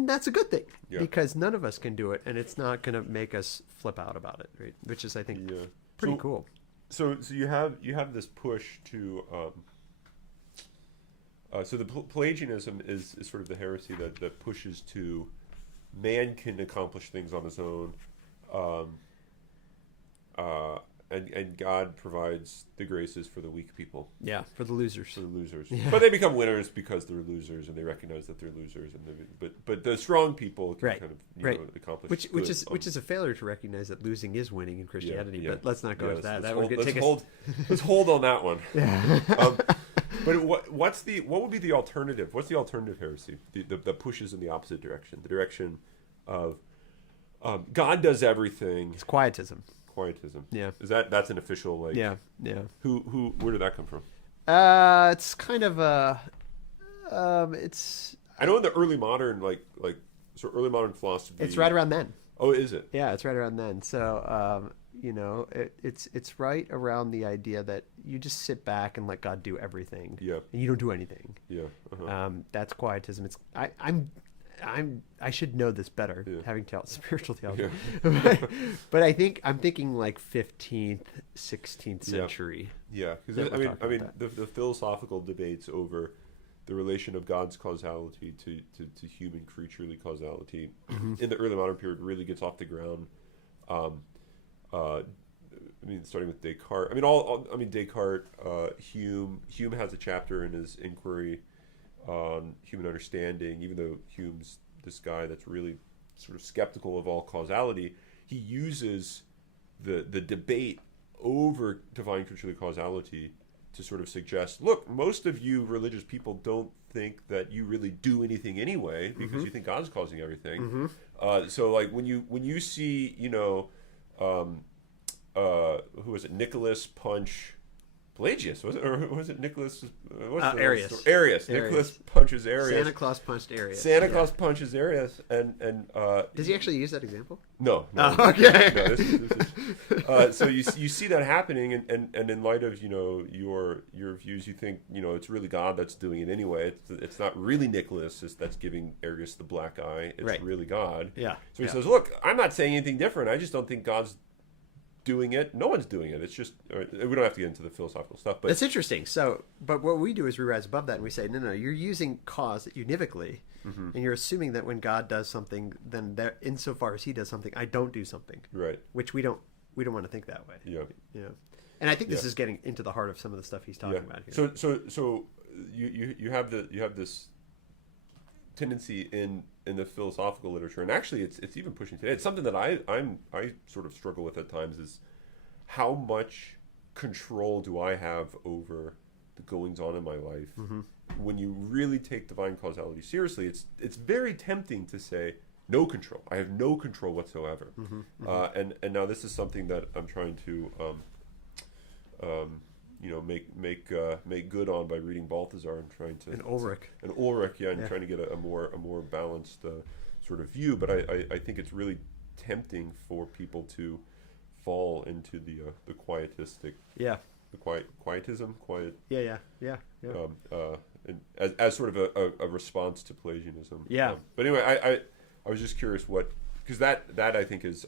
that's a good thing, because none of us can do it, and it's not going to make us flip out about it, right? Which is, I think, pretty cool. So you have this push to so the Pelagianism is sort of the heresy that pushes to man can accomplish things on his own, and God provides the graces for the weak people. Yeah, for the losers. Yeah. But they become winners because they're losers, and they recognize that they're losers. But the strong people can kind of accomplish which is a failure to recognize that losing is winning in Christianity. But let's not go into that. Let's hold on that one. But what would be the alternative? What's the alternative heresy? The pushes in the opposite direction. The direction of God does everything. It's quietism. Yeah. That's an official Yeah. Who where did that come from? It's kind of it's. I know in the early modern early modern philosophy. It's right around then. Oh, is it? Yeah, it's right around then. So it's right around the idea that you just sit back and let God do everything. Yeah. And you don't do anything. Yeah. Uh-huh. That's quietism. It's I should know this better, having taught spiritual theology. Yeah. but I'm thinking like 15th, 16th century. Yeah, because the philosophical debates over the relation of God's causality to human creaturely causality in the early modern period really gets off the ground. Starting with Descartes. Descartes, Hume has a chapter in his inquiry on human understanding. Even though Hume's this guy that's really sort of skeptical of all causality, he uses the debate over divine creaturely causality to sort of suggest, look, most of you religious people don't think that you really do anything anyway because you think God's causing everything. So like when you see, who was it? Nicholas punch Pelagius, was it? Or was it Nicholas? Arius. Arius. Nicholas punches Arius. Santa Claus punched Arius. Santa Claus punches Arius, and does he actually use that example? No. Oh, okay. No, this is so you see that happening, and in light of your views, you think it's really God that's doing it anyway. It's not really Nicholas that's giving Arius the black eye. It's really God. Yeah. So he says, look, I'm not saying anything different. I just don't think God's doing it. No one's doing it. It's just, we don't have to get into the philosophical stuff, but that's interesting. So, but what we do is we rise above that and we say, no, you're using cause univocally, and you're assuming that when God does something, then there, insofar as he does something, I don't do something. Right. Which we don't want to think that way. Yeah. And I think this is getting into the heart of some of the stuff he's talking about here. So you have this tendency in the philosophical literature, and actually it's even pushing today. It's something that I sort of struggle with at times, is how much control do I have over the goings on in my life. When you really take divine causality seriously, it's very tempting to say no control. I have no control whatsoever. And now this is something that I'm trying to make good on by reading Balthasar and trying to Ulrich, trying to get a more balanced sort of view. But I think it's really tempting for people to fall into the quietistic, the quietism, and as sort of a response to Pelagianism. But anyway, I was just curious because that I think is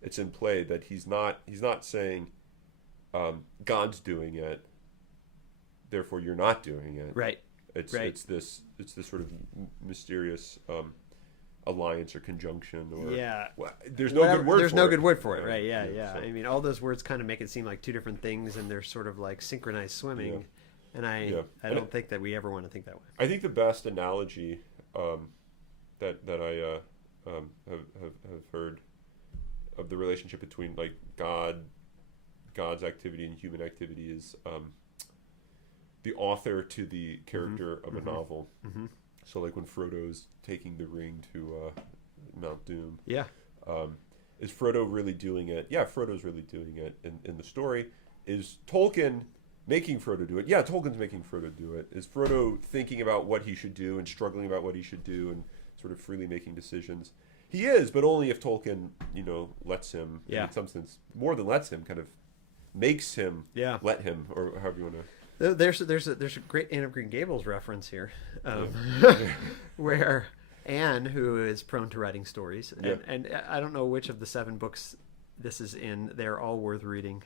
it's in play, that he's not saying God's doing it, therefore you're not doing it. Right. It's Right. it's this sort of mysterious alliance or conjunction, or well, there's no good word. There's for no it. good word for it, right? Yeah. So, I mean, all those words kind of make it seem like two different things, and they're sort of like synchronized swimming. Yeah. And I don't think that we ever want to think that way. I think the best analogy that I have heard of the relationship between like God's activity and human activity is the author to the character of a novel. Mm-hmm. So like when Frodo's taking the ring to Mount Doom. Yeah. Is Frodo really doing it? Yeah, Frodo's really doing it in the story. Is Tolkien making Frodo do it? Yeah, Tolkien's making Frodo do it. Is Frodo thinking about what he should do and struggling about what he should do and sort of freely making decisions? He is, but only if Tolkien, lets him. Yeah. In some sense, more than lets him, kind of makes him. Yeah. Let him, or however you want to. There's a great Anne of Green Gables reference here, where Anne, who is prone to writing stories, and I don't know which of the 7 books this is in. They're all worth reading,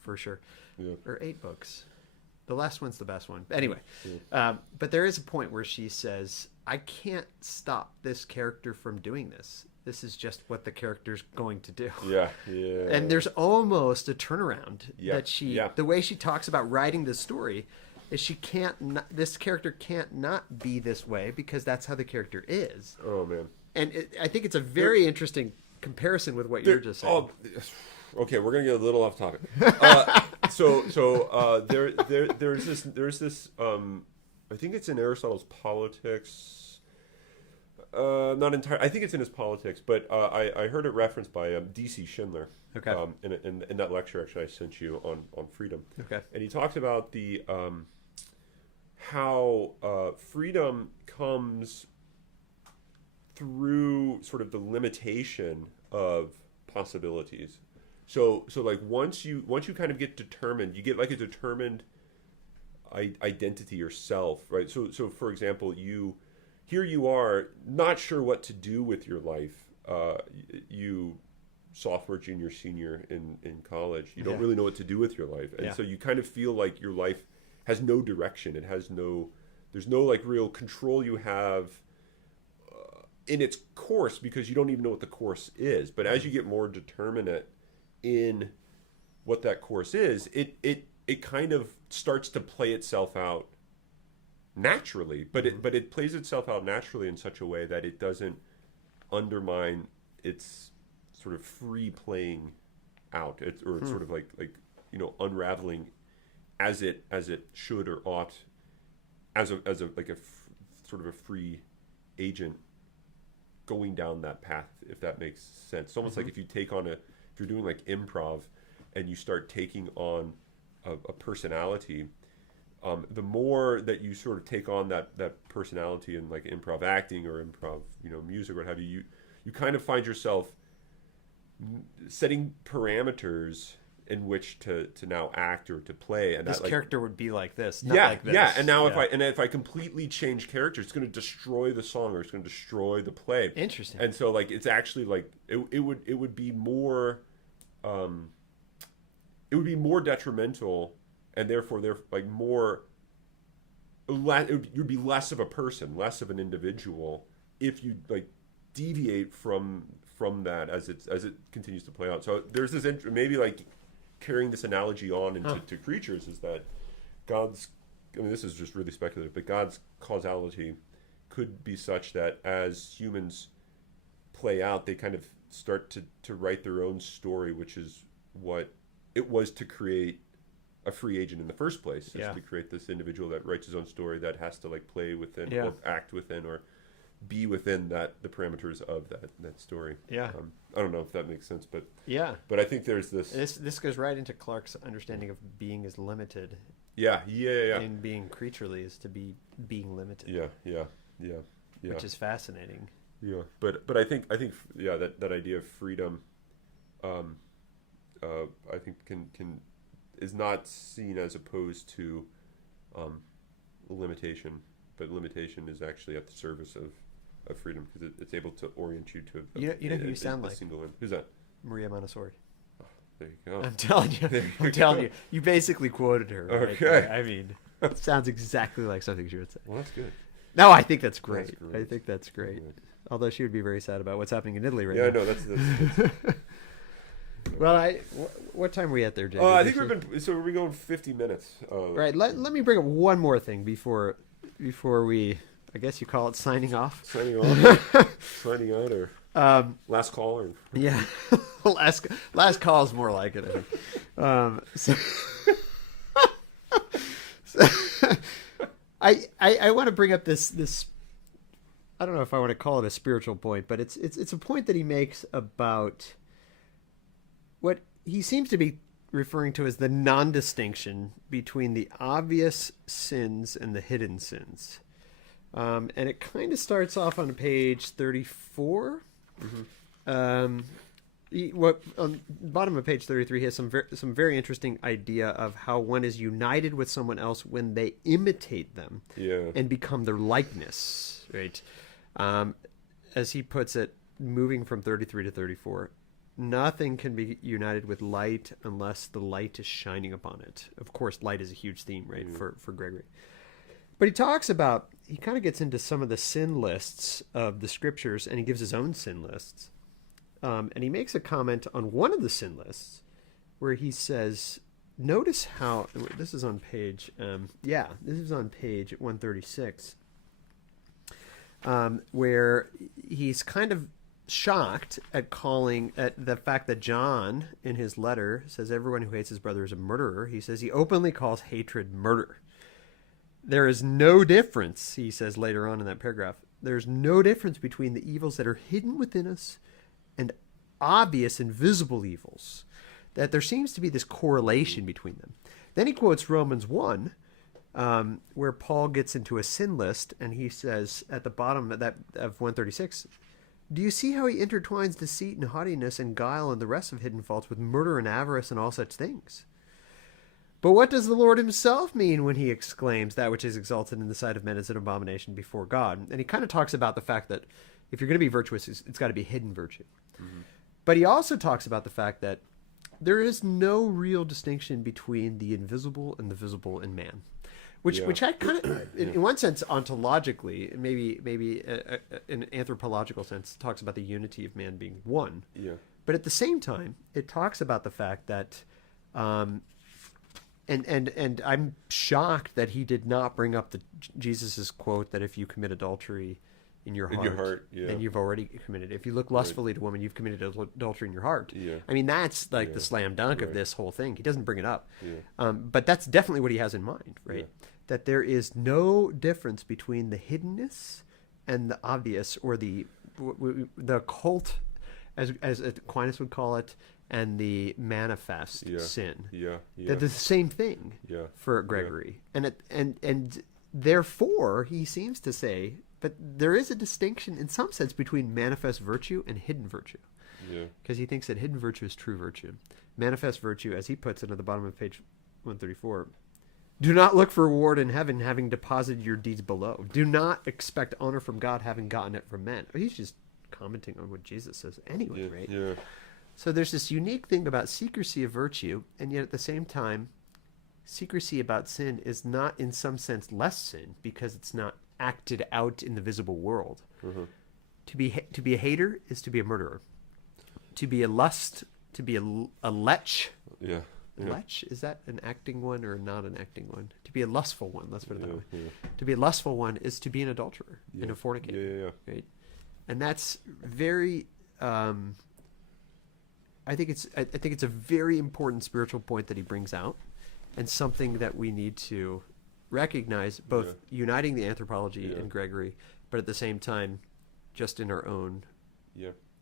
for sure. Yeah. Or 8 books. The last one's the best one. Anyway, but there is a point where she says, "I can't stop this character from doing this. This is just what the character's going to do." Yeah. And there's almost a turnaround that the way she talks about writing this story is this character can't not be this way because that's how the character is. Oh man. And I think it's a very interesting comparison with what you're just saying. Okay, we're gonna get a little off topic. There's this. I think it's in Aristotle's Politics. Not entirely. I think it's in his Politics, but I heard it referenced by D.C. Schindler. Okay. In that lecture, actually, I sent you on freedom. Okay. And he talked about the how freedom comes through sort of the limitation of possibilities. So like once you kind of get determined, you get like a determined identity or self, right? So for example, here you are not sure what to do with your life. You sophomore, junior, senior in college, you don't really know what to do with your life, and so you kind of feel like your life has no direction. There's no like real control you have in its course because you don't even know what the course is. But as you get more determinate in what that course is, it kind of starts to play itself out naturally, but it plays itself out naturally in such a way that it doesn't undermine its sort of free playing out, or it's sort of like unraveling as it should or ought, as a sort of a free agent going down that path, if that makes sense. It's almost like if you're doing like improv and you start taking on a personality, the more that you sort of take on that personality in like improv acting or improv, music or what have you, you kind of find yourself setting parameters in which to now act or to play, and this character would be like this, not yeah, like this. yeah. And now if I completely change character, it's going to destroy the song or it's going to destroy the play. Interesting. And so like it's actually like it would be more detrimental, and therefore you'd be less of a person, less of an individual if you like deviate from that as it continues to play out. So there's this maybe like carrying this analogy on into creatures is that this is just really speculative, but God's causality could be such that as humans play out, they kind of start to write their own story, which is what it was to create a free agent in the first place, is to create this individual that writes his own story that has to like play within or act within or be within the parameters of that story. I don't know if that makes sense, but I think there's this goes right into Clarke's understanding of being as limited. And being creaturely is to be being limited. Which is fascinating. But I think that idea of freedom, I think can is not seen as opposed to limitation, but limitation is actually at the service of freedom because it's able to orient you to you know who you sound like. Who's that? Maria Montessori. There you go. I'm telling you. You basically quoted her. Right Okay. there. I mean, it sounds exactly like something she would say. Well, that's good. No, I think that's great. That's great. I think that's great. Although she would be very sad about what's happening in Italy right Yeah, now. no, that's Well, what time are we at there, Jaeger? I think we're going 50 minutes. Right. Let me bring up one more thing before we, I guess you call it signing off. Signing off, signing out, or last call, or yeah, last call is more like it. I think. I want to bring up this. I don't know if I want to call it a spiritual point, but it's a point that he makes about what he seems to be referring to as the non-distinction between the obvious sins and the hidden sins. And it kind of starts off on page 34. Mm-hmm. On the bottom of page 33, he has some very interesting idea of how one is united with someone else when they imitate them and become their likeness, right? As he puts it, moving from 33 to 34, nothing can be united with light unless the light is shining upon it. Of course, light is a huge theme, right, for Gregory. But he kind of gets into some of the sin lists of the scriptures, and he gives his own sin lists. And he makes a comment on one of the sin lists where he says, notice how, this is on page 136, where he's kind of shocked at the fact that John, in his letter, says everyone who hates his brother is a murderer. He says he openly calls hatred murder. There is no difference, he says later on in that paragraph, there's no difference between the evils that are hidden within us and obvious and visible evils, that there seems to be this correlation between them. Then he quotes Romans 1, where Paul gets into a sin list, and he says at the bottom of 136, do you see how he intertwines deceit and haughtiness and guile and the rest of hidden faults with murder and avarice and all such things? But what does the Lord himself mean when he exclaims that which is exalted in the sight of men is an abomination before God? And he kind of talks about the fact that if you're going to be virtuous, it's got to be hidden virtue. Mm-hmm. But he also talks about the fact that there is no real distinction between the invisible and the visible in man. Which I kind of, in one sense, ontologically, maybe in an anthropological sense, talks about the unity of man being one. Yeah. But at the same time, it talks about the fact that, and I'm shocked that he did not bring up Jesus's quote that if you commit adultery in your heart, then you've already committed. If you look lustfully to a woman, you've committed adultery in your heart. Yeah. I mean, that's like the slam dunk of this whole thing. He doesn't bring it up. Yeah. But that's definitely what he has in mind, right? Yeah. That there is no difference between the hiddenness and the obvious, or the occult, as Aquinas would call it, and the manifest sin. Yeah. They're the same thing for Gregory. Yeah. And therefore, he seems to say, but there is a distinction in some sense between manifest virtue and hidden virtue. Yeah. Because he thinks that hidden virtue is true virtue. Manifest virtue, as he puts it at the bottom of page 134, do not look for reward in heaven, having deposited your deeds below. Do not expect honor from God, having gotten it from men. He's just commenting on what Jesus says anyway, right? Yeah. So there's this unique thing about secrecy of virtue, and yet at the same time, secrecy about sin is not in some sense less sin because it's not acted out in the visible world. Mm-hmm. To be a hater is to be a murderer. To be a lech. Yeah. Lech, is that an acting one or not an acting one? To be a lustful one, let's put it that way. Yeah. To be a lustful one is to be an adulterer and a fornicator. Yeah. Right? And that's very I think it's a very important spiritual point that he brings out, and something that we need to recognize, both uniting the anthropology and Gregory, but at the same time just in our own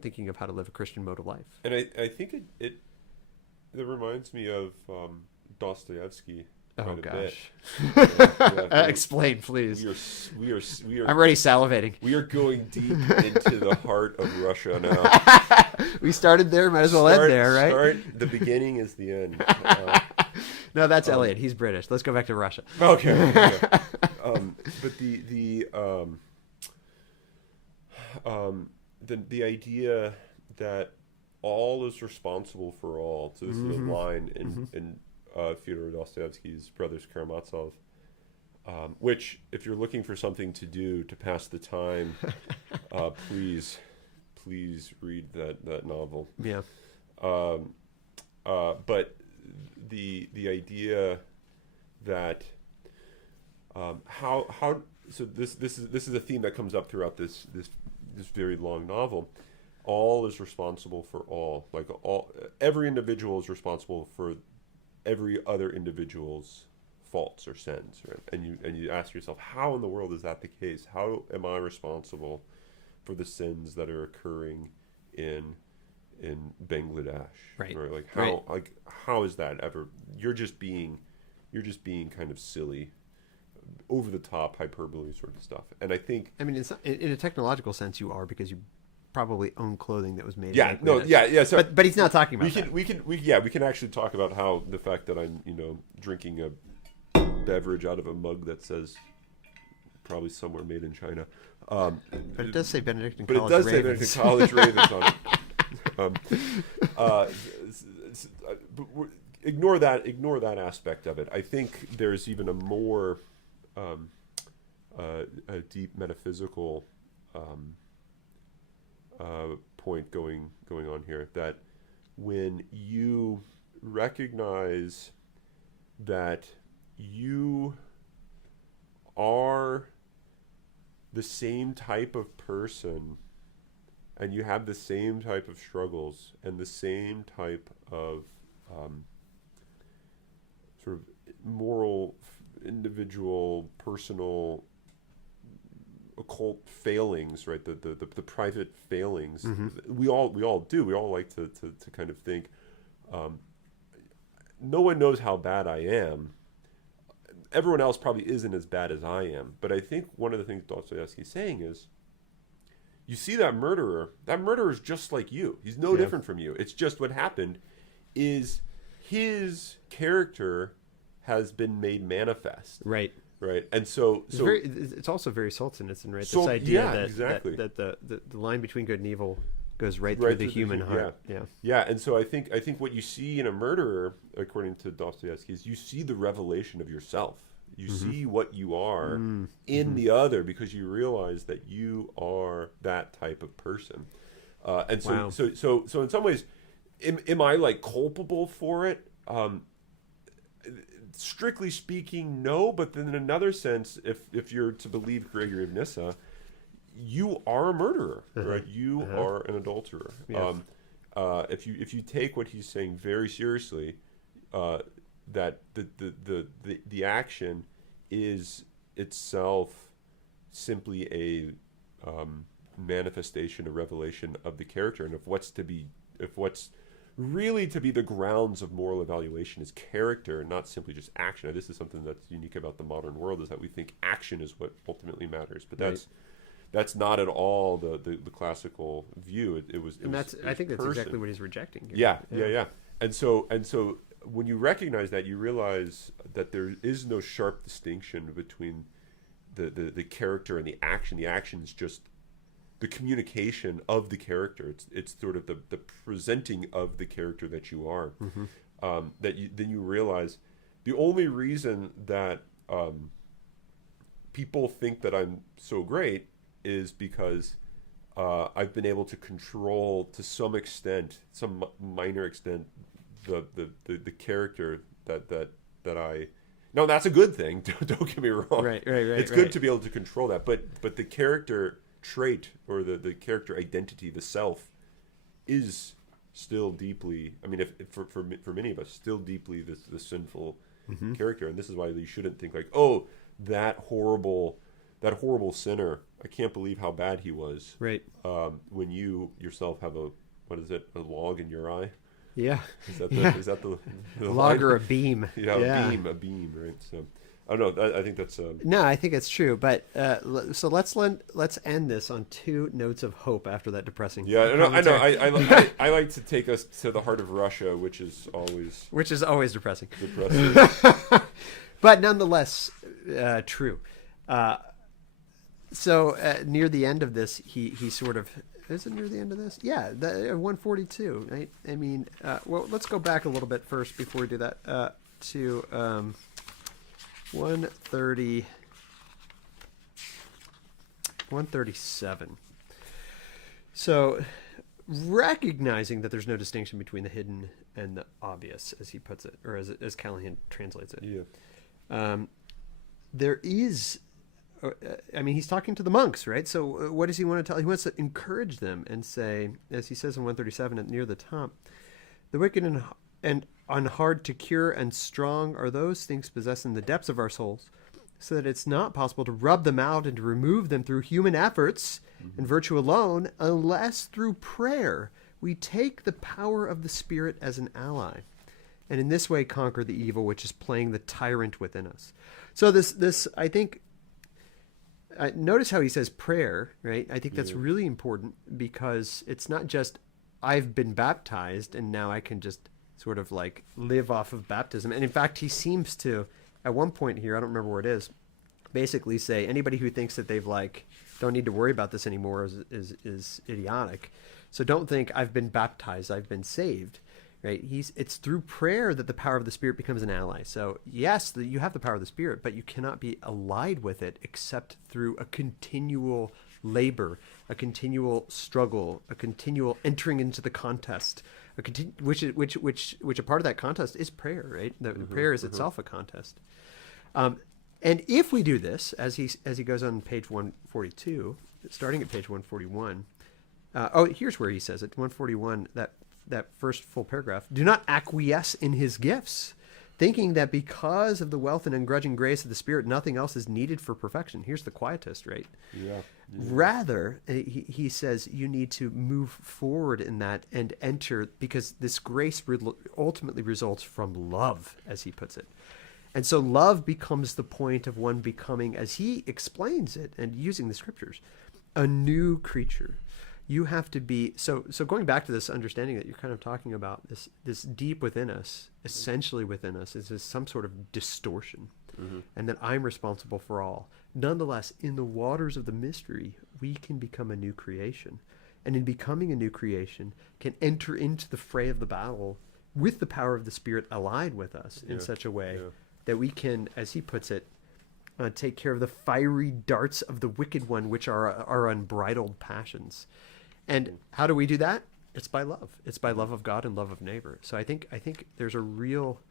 thinking of how to live a Christian mode of life. And I think it reminds me of Dostoevsky. Oh gosh! Explain, please. We are. I'm already salivating. We are going deep into the heart of Russia now. We started there. Might as well end there, right? The beginning is the end. No, that's Elliot. He's British. Let's go back to Russia. Okay. But the idea that all is responsible for all. So this is a line in Fyodor Dostoevsky's Brothers Karamazov, which, if you're looking for something to do to pass the time, please read that novel. Yeah. But the idea that how so this is a theme that comes up throughout this very long novel. All is responsible for all. Like every individual is responsible for every other individual's faults or sins, right? And you ask yourself, how in the world is that the case? How am I responsible for the sins that are occurring in Bangladesh? Right. Or like Right. how is that ever? You're just being kind of silly, over the top hyperbole sort of stuff. And I think, I mean, in a technological sense, you are, because you probably own clothing that was made. yeah, no, yeah. So but he's not talking about that. we can actually talk about how the fact that I'm drinking a beverage out of a mug that says probably somewhere made in China. But it does say Benedictine But College it does say Ravens. Benedictine College Ravens on it. But ignore that aspect of it. I think there's even a more a deep metaphysical point going on here, that when you recognize that you are the same type of person and you have the same type of struggles and the same type of sort of moral, individual, personal, occult failings, right? The private failings. We all do. We all like to kind of think, no one knows how bad I am. Everyone else probably isn't as bad as I am. But I think one of the things Dostoevsky's saying is, you see that murderer is just like you. He's no different from you. It's just what happened is his character has been made manifest. Right. Right. And so it's also very Solzhenitsyn, right? So, this idea yeah, that, exactly. that the line between good and evil goes right through the human heart. Yeah. And so I think what you see in a murderer, according to Dostoevsky, is you see the revelation of yourself. You see what you are in the other, because you realize that you are that type of person. And so, so in some ways, am I like culpable for it? Strictly speaking, no. But then in another sense, if you're to believe Gregory of Nyssa, you are a murderer, right? You are an adulterer. Yeah. If you take what he's saying very seriously, that the action is itself simply a manifestation, a revelation of the character, and if what's really to be the grounds of moral evaluation is character, not simply just action. Now, this is something that's unique about the modern world, is that we think action is what ultimately matters, but that's not at all the classical view. I think that's exactly what he's rejecting here. Yeah. And so when you recognize that, you realize that there is no sharp distinction between the character and the action. The action is just the communication of the character. It's sort of the presenting of the character that you are. Then you realize the only reason that people think that I'm so great is because I've been able to control, to some extent, some minor extent, the character that I. No, that's a good thing. Don't get me wrong. Right. It's good to be able to control that, but the character trait, or the character identity, the self, is still deeply, I mean, if for many of us, still deeply the sinful character. And this is why you shouldn't think like, oh, that horrible sinner, I can't believe how bad he was. Right. When you yourself have a log in your eye. Yeah. Is that the log or a beam? Yeah, a beam, right? So I don't know. I think that's no, I think it's true. But so let's end this on two notes of hope after that depressing. Yeah, I know. I like to take us to the heart of Russia, which is always depressing. But nonetheless, true. So near the end of this, he sort of is it near the end of this? Yeah, 142. Right? I mean, well, let's go back a little bit first before we do that to 137. So, recognizing that there's no distinction between the hidden and the obvious, as he puts it, or as Callahan translates it. Yeah. There is, I mean, he's talking to the monks, right? So what does he want to tell? He wants to encourage them and say, as he says in 137 at near the top, the wicked and hard to cure and strong are those things possessed in the depths of our souls, so that it's not possible to rub them out and to remove them through human efforts and virtue alone, unless through prayer we take the power of the Spirit as an ally, and in this way conquer the evil which is playing the tyrant within us. So this I think, notice how he says prayer, right? I think that's really important, because it's not just I've been baptized and now I can just sort of like live off of baptism. And in fact, he seems to, at one point here, I don't remember where it is, basically say anybody who thinks that they've like don't need to worry about this anymore is idiotic. So don't think I've been baptized, I've been saved, right? It's through prayer that the power of the Spirit becomes an ally. So yes, you have the power of the Spirit, but you cannot be allied with it except through a continual labor, a continual struggle, a continual entering into the contest, which a part of that contest is prayer, right? The prayer is itself a contest. And if we do this, as he goes on page 142, starting at page 141, here's where he says it, 141, that first full paragraph, do not acquiesce in his gifts, thinking that because of the wealth and ungrudging grace of the Spirit, nothing else is needed for perfection. Here's the quietist, right? Yeah. Rather, he says you need to move forward in that and enter, because this grace ultimately results from love, as he puts it. And so love becomes the point of one becoming, as he explains it and using the scriptures, a new creature. You have to be, so going back to this understanding that you're kind of talking about, this deep within us, essentially within us, is some sort of distortion, and that I'm responsible for all. Nonetheless, in the waters of the mystery, we can become a new creation. And in becoming a new creation, can enter into the fray of the battle with the power of the Spirit allied with us in such a way that we can, as he puts it, take care of the fiery darts of the wicked one, which are our unbridled passions. And how do we do that? It's by love. It's by love of God and love of neighbor. So I think there's a real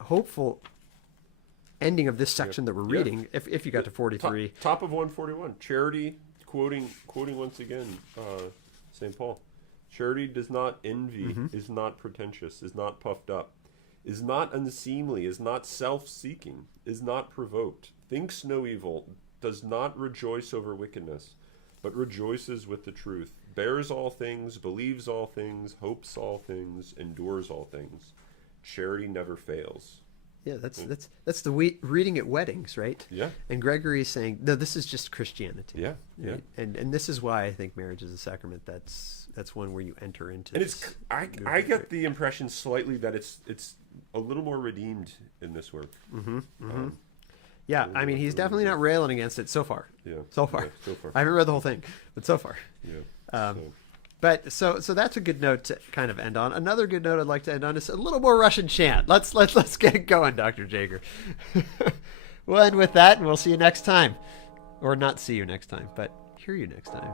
hopeful ending of this section that we're reading. If you got to 43, top of 141, charity, quoting once again St. Paul. Charity does not envy, is not pretentious, is not puffed up, is not unseemly, is not self-seeking, is not provoked, thinks no evil, does not rejoice over wickedness, but rejoices with the truth, bears all things, believes all things, hopes all things, endures all things. Charity never fails. Yeah, that's the reading at weddings, right? Yeah. And Gregory is saying, no, this is just Christianity. Yeah, right? yeah. And this is why I think marriage is a sacrament. That's one where you enter into. And it's I get the impression slightly that it's a little more redeemed in this work. Yeah, I mean, he's definitely not railing against it so far. Yeah. So far. Yeah, so far. I haven't read the whole thing, but so far. Yeah. But so that's a good note to kind of end on. Another good note I'd like to end on is a little more Russian chant. Let's get it going, Dr. Jaeger. We'll end with that, and we'll see you next time. Or not see you next time, but hear you next time.